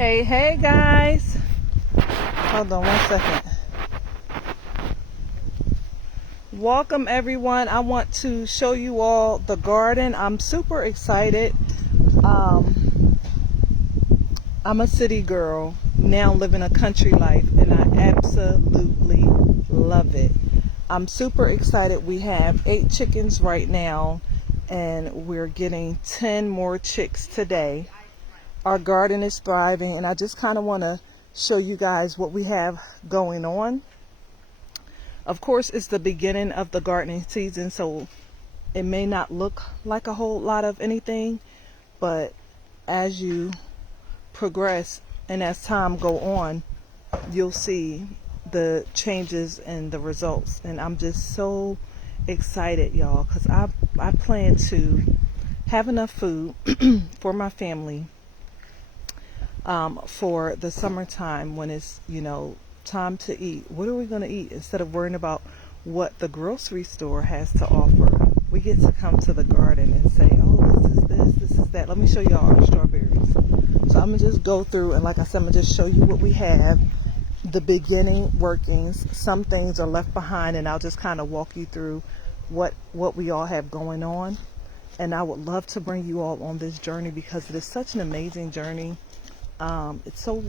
Hey guys, hold on 1 second. Welcome everyone. I want to show you all the garden. I'm super excited. I'm a city girl now, living a country life, and I absolutely love it. I'm super excited. We have 8 chickens right now, and we're getting 10 more chicks today. Our garden is thriving, and I just kind of want to show you guys what we have going on. Of course, it's the beginning of the gardening season, so it may not look like a whole lot of anything, but as you progress and as time go on, you'll see the changes and the results. And I'm just so excited, y'all, because I plan to have enough food for my family for the summertime, when it's, time to eat. What are we going to eat? Instead of worrying about what the grocery store has to offer, we get to come to the garden and say, oh, this is that. Let me show y'all our strawberries. So I'm going to just go through, and like I said, I'm going to just show you what we have, the beginning workings. Some things are left behind, and I'll just kind of walk you through what we all have going on. And I would love to bring you all on this journey, because it is such an amazing journey. It's so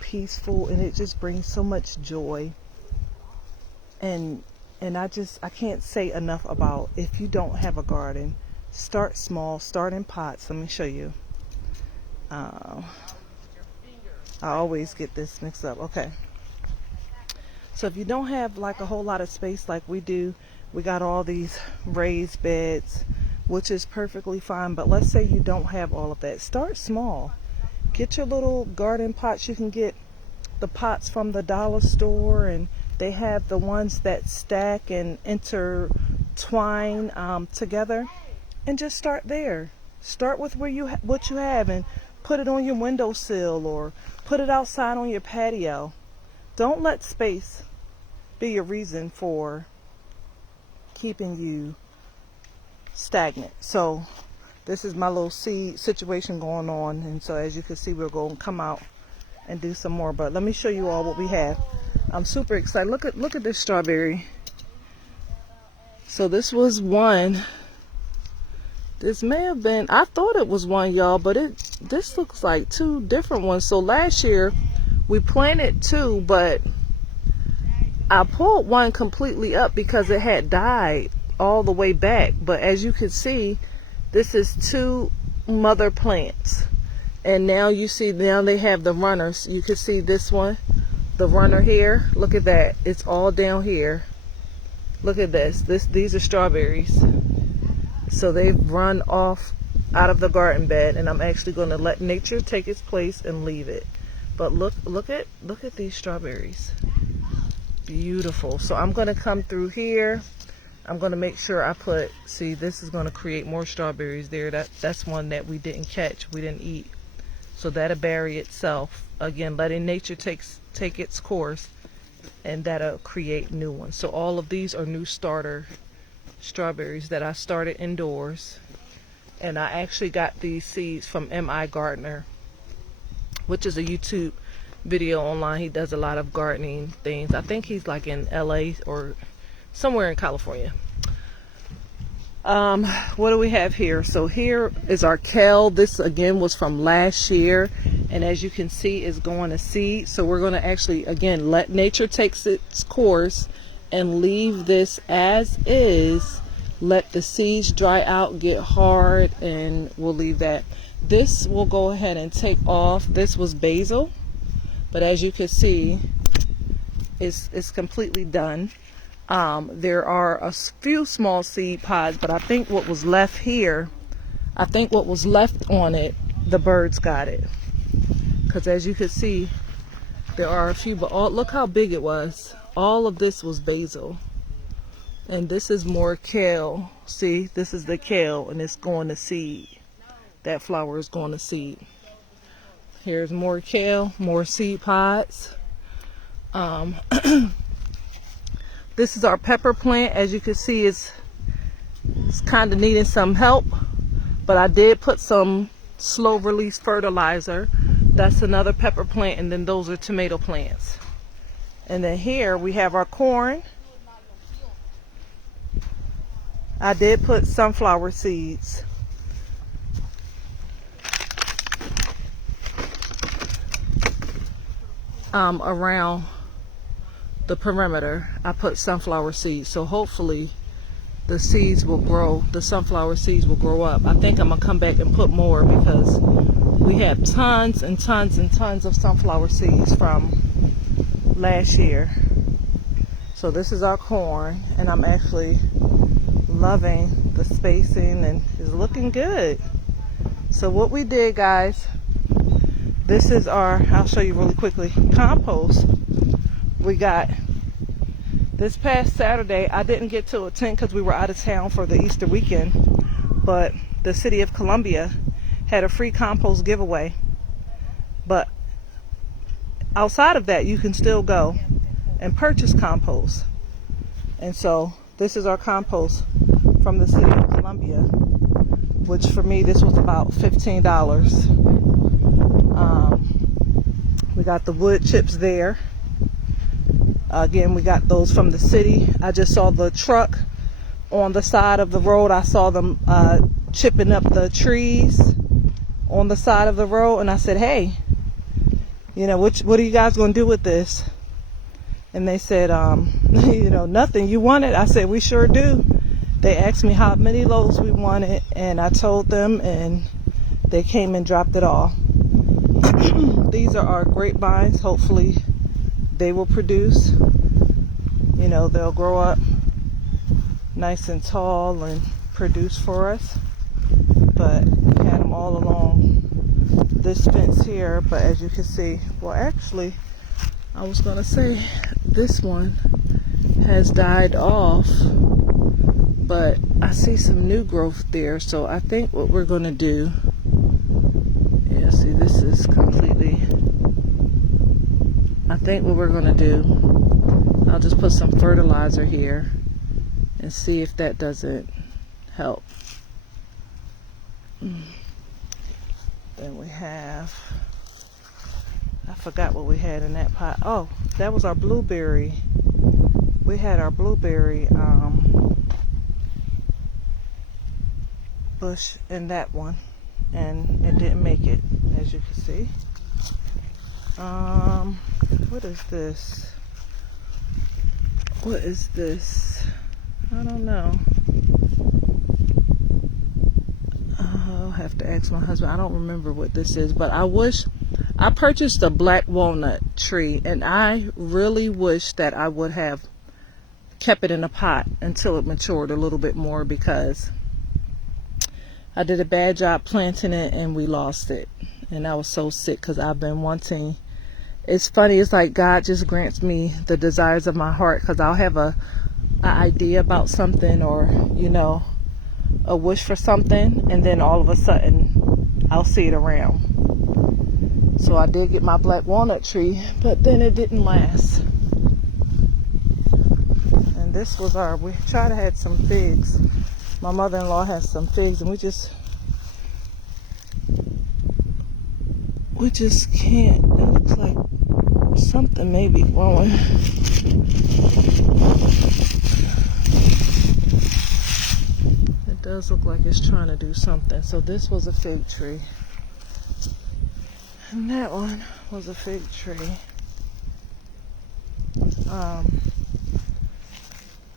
peaceful, and it just brings so much joy. And I can't say enough about, if you don't have a garden, start small, start in pots. Let me show you. I always get this mixed up. Okay. So if you don't have like a whole lot of space like we do, we got all these raised beds, which is perfectly fine. But let's say you don't have all of that. Start small. Get your little garden pots. You can get the pots from the dollar store, and they have the ones that stack and intertwine together. And just start there. Start with what you have, and put it on your windowsill or put it outside on your patio. Don't let space be a reason for keeping you stagnant. So this is my little seed situation going on, and so as you can see, we're going to come out and do some more. But let me show you all what we have. I'm super excited. Look at this strawberry. So this was one. This may have been, I thought it was one, y'all, but this looks like 2 different ones. So last year we planted 2, but I pulled one completely up because it had died all the way back. But as you can see, this is 2 mother plants. And now you see, now they have the runners. You can see this one, the runner here. Look at that. It's all down here. Look at this. These are strawberries. So they've run off out of the garden bed, and I'm actually going to let nature take its place and leave it. But look at these strawberries. Beautiful. So I'm going to come through here. I'm going to make sure I see, this is going to create more strawberries there. That's one that we didn't catch, we didn't eat. So that'll bury itself. Again, letting nature take its course, and that'll create new ones. So all of these are new starter strawberries that I started indoors. And I actually got these seeds from M.I. Gardener, which is a YouTube video online. He does a lot of gardening things. I think he's like in LA or somewhere in California. What do we have here? So here is our kale. This again was from last year, and as you can see, is going to seed. So we're going to actually, again, let nature take its course and leave this as is. Let the seeds dry out, get hard, and we'll leave that. This will go ahead and take off. This was basil, but as you can see, it's completely done. There are a few small seed pods, but I think what was left here, what was left on it, the birds got it. Because as you can see, there are a few, but look how big it was. All of this was basil. And this is more kale. See, this is the kale, and it's going to seed. That flower is going to seed. Here's more kale, more seed pods. This is our pepper plant. As you can see, it's kind of needing some help, but I did put some slow release fertilizer That's another pepper plant, and then those are tomato plants. And then here we have our corn. I did put sunflower seeds. Around the perimeter. I put sunflower seeds, so hopefully the seeds will grow, the sunflower seeds will grow up. I think I'm gonna come back and put more because we have tons and tons and tons of sunflower seeds from last year. So this is our corn, and I'm actually loving the spacing, and it's looking good. So what we did, guys, this is our, I'll show you really quickly, compost. We got this past Saturday. I didn't get to attend because we were out of town for the Easter weekend, but the city of Columbia had a free compost giveaway. But outside of that, you can still go and purchase compost. And so this is our compost from the city of Columbia, which for me, this was about $15. We got the wood chips there. Again, we got those from the city. I just saw the truck on the side of the road. I saw them chipping up the trees on the side of the road, and I said, hey, you know, what are you guys going to do with this? And they said, you know, nothing. You want it? I said, we sure do. They asked me how many loads we wanted, and I told them, and they came and dropped it all. These are our grapevines. Hopefully they will produce. You know, they'll grow up nice and tall and produce for us. But we had them all along this fence here. But as you can see, well, actually, I was going to say this one has died off, but I see some new growth there. So I think what we're going to do, yeah, see, this is completely, I think what we're going to do, I'll just put some fertilizer here and see if that doesn't help. Then we have, I forgot what we had in that pot. Oh, that was our blueberry. We had our blueberry bush in that one, and it didn't make it, as you can see. What is this? What is this? I don't know. I'll have to ask my husband. I don't remember what this is, but I purchased a black walnut tree, and I really wish that I would have kept it in a pot until it matured a little bit more, because I did a bad job planting it and we lost it, and I was so sick because I've been wanting. It's funny, it's like God just grants me the desires of my heart, because I'll have an idea about something, or, you know, a wish for something, and then all of a sudden I'll see it around. So I did get my black walnut tree, but then it didn't last. And this was we tried to have some figs. My mother-in-law has some figs, and we just can't. It looks like something may be growing. It does look like it's trying to do something. So this was a fig tree, and that one was a fig tree.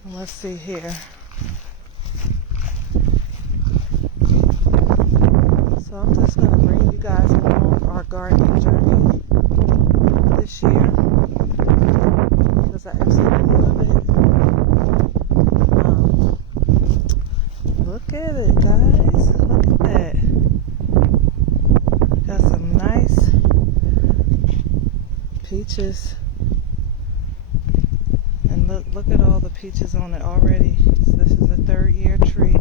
Let's see here. So I'm just going to bring you guys along our gardening journey this year, because I absolutely love it. Look at it, guys. Look at that. Got some nice peaches. And look at all the peaches on it already. So this is a 3rd year tree.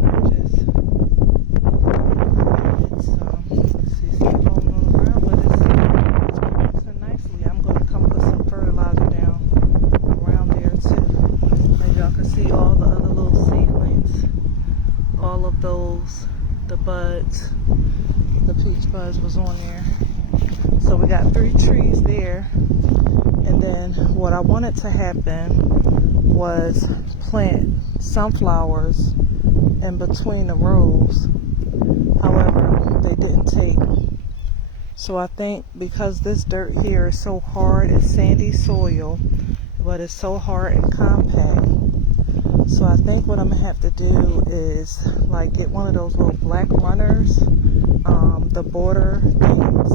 Gorgeous. Let's see, some falling on the ground, but it's producing nicely. I'm going to come put some fertilizer down around there too. As y'all can see, all the other little seedlings, all of those, the buds, the peach buds was on there. here. So we got 3 trees there. And then what I wanted to happen was plant sunflowers in between the rows. However, they didn't take. So I think because this dirt here is so hard, it's sandy soil, but it's so hard and compact. So I think what I'm gonna have to do is like get one of those little black runners, the border things,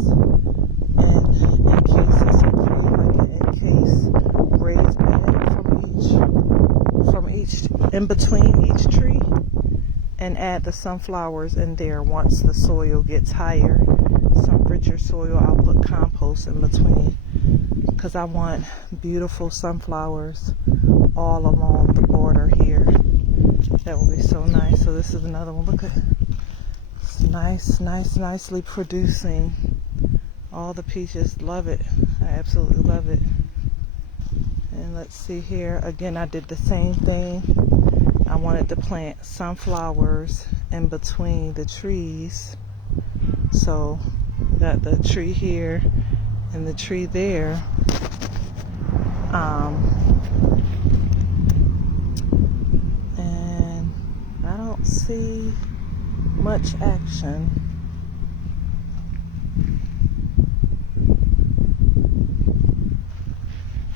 and encase it, so create like an encase raised bed from each in between each tree, and add the sunflowers in there. Once the soil gets higher, some richer soil, I'll put compost in between, because I want beautiful sunflowers all along the border here. That will be so nice. So this is another one. Look at it's nicely producing. All the peaches, love it. I absolutely love it. And let's see here. Again, I did the same thing. I wanted to plant sunflowers in between the trees. So got the tree here and the tree there. And I don't see much action.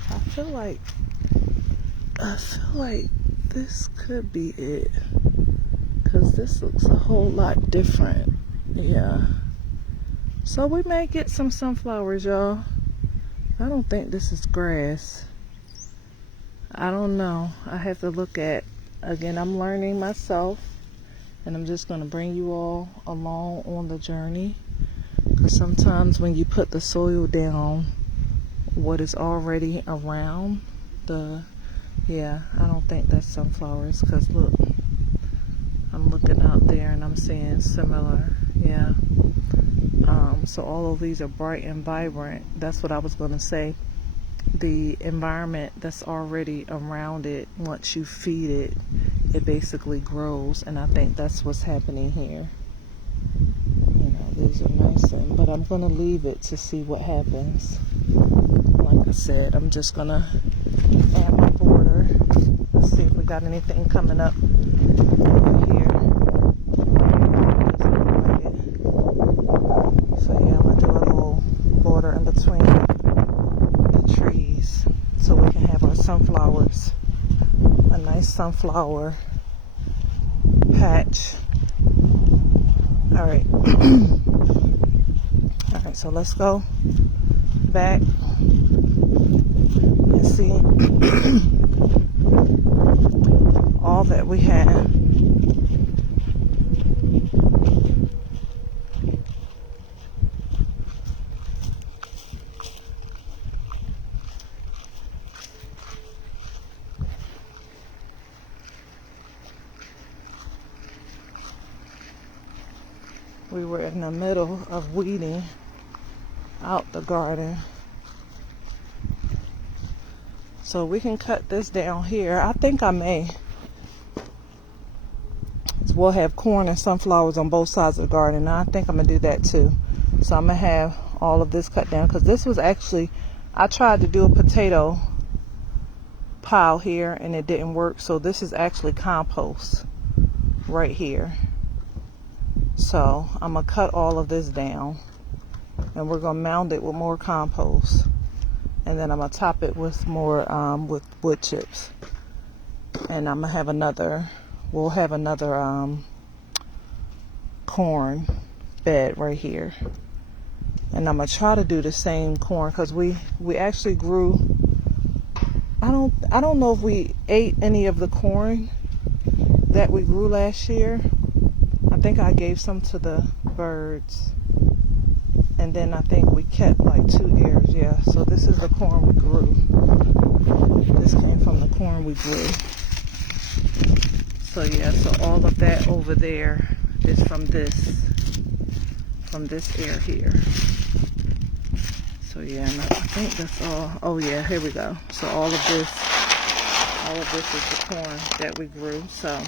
I feel like this could be it, because this looks a whole lot different. Yeah. So we may get some sunflowers, y'all. I don't think this is grass. I don't know. I have to look at, again, I'm learning myself, and I'm just going to bring you all along on the journey, because sometimes when you put the soil down, what is already around the, yeah, I don't think that's sunflowers, because look, I'm looking out there and I'm seeing similar, yeah. So all of these are bright and vibrant. That's what I was going to say. The environment that's already around it, once you feed it, it basically grows, and I think that's what's happening here. You know, these are nice, but I'm going to leave it to see what happens. Like I said, I'm just going to add my border. Let's see if we got anything coming up over here. So yeah, I'm going to do a little border in between the trees so we can have our sunflowers. A nice sunflower patch. Alright. Alright, so let's go back and see all that we have. We were in the middle of weeding out the garden. So we can cut this down here. I think I may. We'll have corn and sunflowers on both sides of the garden. I think I'm going to do that too. So I'm going to have all of this cut down, because this was actually, I tried to do a potato pile here and it didn't work. So this is actually compost right here. So I'm going to cut all of this down, and we're going to mound it with more compost, and then I'm going to top it with more with wood chips, and I'm going to have another, we'll have another corn bed right here, and I'm going to try to do the same corn, because we actually grew, I don't know if we ate any of the corn that we grew last year. I think I gave some to the birds, and then I think we kept like 2 ears. Yeah, so this is the corn we grew. This came from the corn we grew. So yeah, so all of that over there is from this ear here. So yeah, and I think that's all. Oh yeah, here we go. So all of this is the corn that we grew. So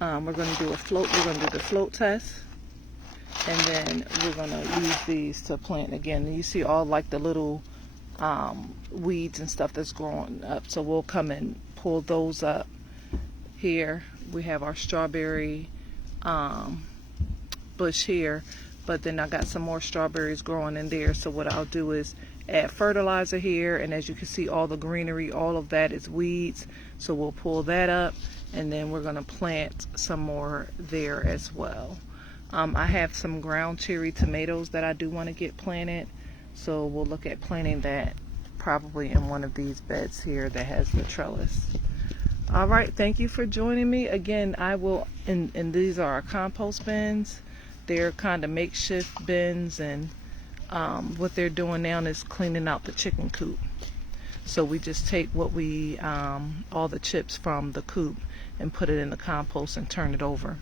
we're going to do a float. We're going to do the float test, And then we're gonna use these to plant again. And you see all like the little weeds and stuff that's growing up. So we'll come and pull those up. Here we have our strawberry bush here, but then I got some more strawberries growing in there. So what I'll do is add fertilizer here, and as you can see, all the greenery, all of that is weeds. So we'll pull that up, and then we're gonna plant some more there as well. I have some ground cherry tomatoes that I do want to get planted, so we'll look at planting that probably in one of these beds here that has the trellis. All right, thank you for joining me again. I will, and these are our compost bins. They're kind of makeshift bins, and what they're doing now is cleaning out the chicken coop. So we just take what we all the chips from the coop and put it in the compost and turn it over.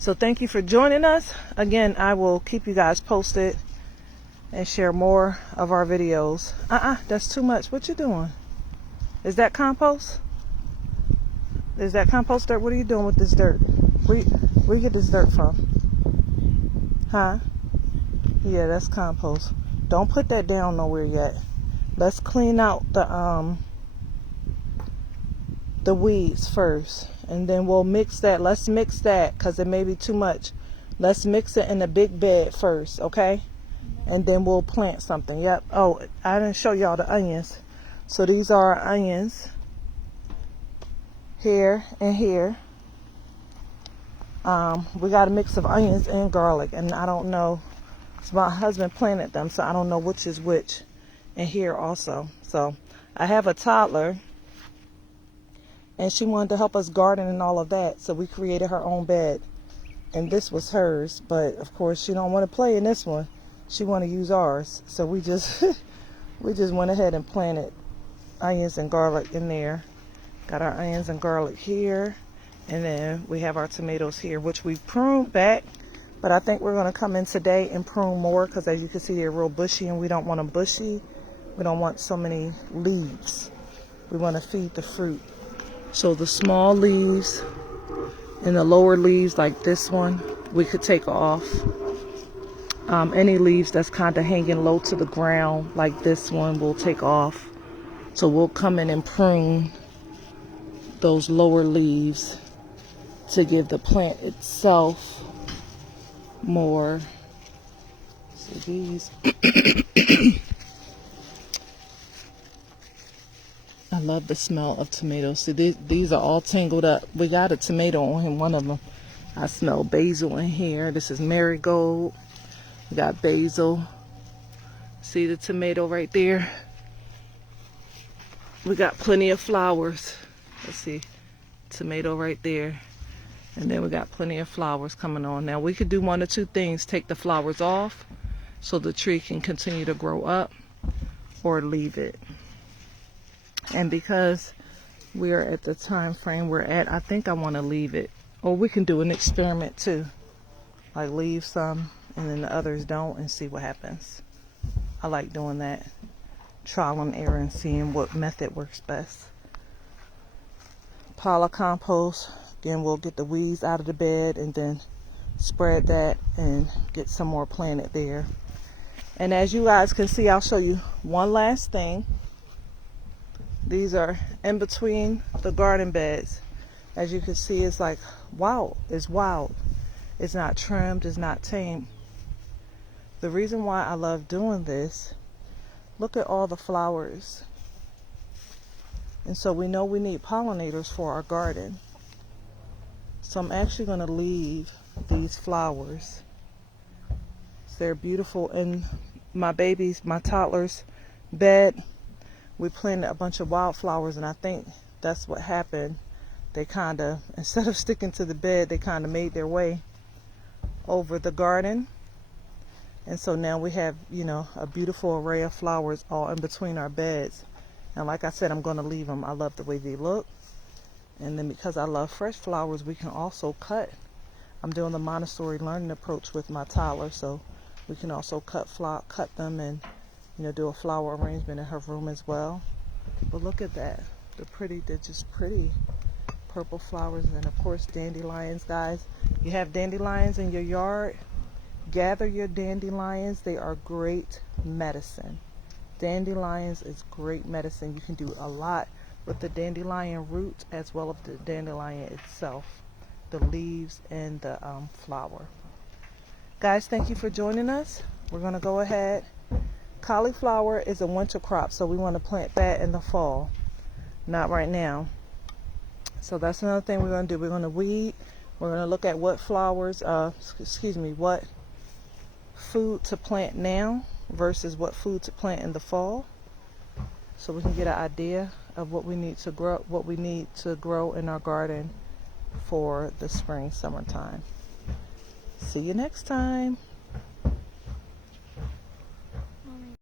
So thank you for joining us. Again, I will keep you guys posted and share more of our videos. That's too much. What you doing? Is that compost? Is that compost dirt? What are you doing with this dirt? Where you get this dirt from? Huh? Yeah, that's compost. Don't put that down nowhere yet. Let's clean out the weeds first, and then we'll mix that. Let's mix that because it may be too much. Let's mix it in a big bed first, okay? And then we'll plant something. Yep. Oh, I didn't show y'all the onions. So these are our onions here and here. We got a mix of onions and garlic, and I don't know, so my husband planted them, so I don't know which is which. And here also. So I have a toddler, and she wanted to help us garden and all of that, so we created her own bed, and this was hers, but of course she don't want to play in this one. She want to use ours, so we just we just went ahead and planted onions and garlic in there. Got our onions and garlic here, and then we have our tomatoes here, which we pruned back, but I think we're going to come in today and prune more, because as you can see, they're real bushy, and we don't want them bushy. We don't want so many leaves. We want to feed the fruit. So the small leaves and the lower leaves, like this one, we could take off. Any leaves that's kind of hanging low to the ground, like this one, we'll take off. So we'll come in and prune those lower leaves to give the plant itself more. So these I love the smell of tomatoes. See, these are all tangled up. We got a tomato on him, one of them. I smell basil in here. This is marigold. We got basil. See the tomato right there? We got plenty of flowers. Let's see. Tomato right there. And then we got plenty of flowers coming on. Now we could do one or two things. Take the flowers off so the tree can continue to grow up, or leave it. And because we're at the time frame we're at, I think I want to leave it. Or we can do an experiment too. Like leave some and then the others don't, and see what happens. I like doing that. Trial and error and seeing what method works best. Pile of compost. Again, we'll get the weeds out of the bed and then spread that and get some more planted there. And as you guys can see, I'll show you one last thing. These are in between the garden beds. As you can see, it's like wild. It's wild. It's not trimmed. It's not tamed. The reason why I love doing this, look at all the flowers. And so we know we need pollinators for our garden. So I'm actually going to leave these flowers. They're beautiful. In my toddler's bed, we planted a bunch of wildflowers, and I think that's what happened. They kind of, instead of sticking to the bed, they kind of made their way over the garden. And so now we have, you know, a beautiful array of flowers all in between our beds. And like I said, I'm going to leave them. I love the way they look. And then because I love fresh flowers, we can also cut. I'm doing the Montessori learning approach with my toddler, so we can also cut them and, you know, do a flower arrangement in her room as well. But look at that. They're just pretty purple flowers, and of course dandelions, guys. You have dandelions in your yard, gather your dandelions. They are great medicine. Dandelions is great medicine. You can do a lot with the dandelion root as well as the dandelion itself, the leaves and the flower. Guys, thank you for joining us. We're going to go ahead. Cauliflower is a winter crop, so we want to plant that in the fall, not right now. So that's another thing we're going to do. We're going to weed. We're going to look at what flowers, what food to plant now versus what food to plant in the fall, so we can get an idea of what we need to grow in our garden for the spring, summertime. See you next time.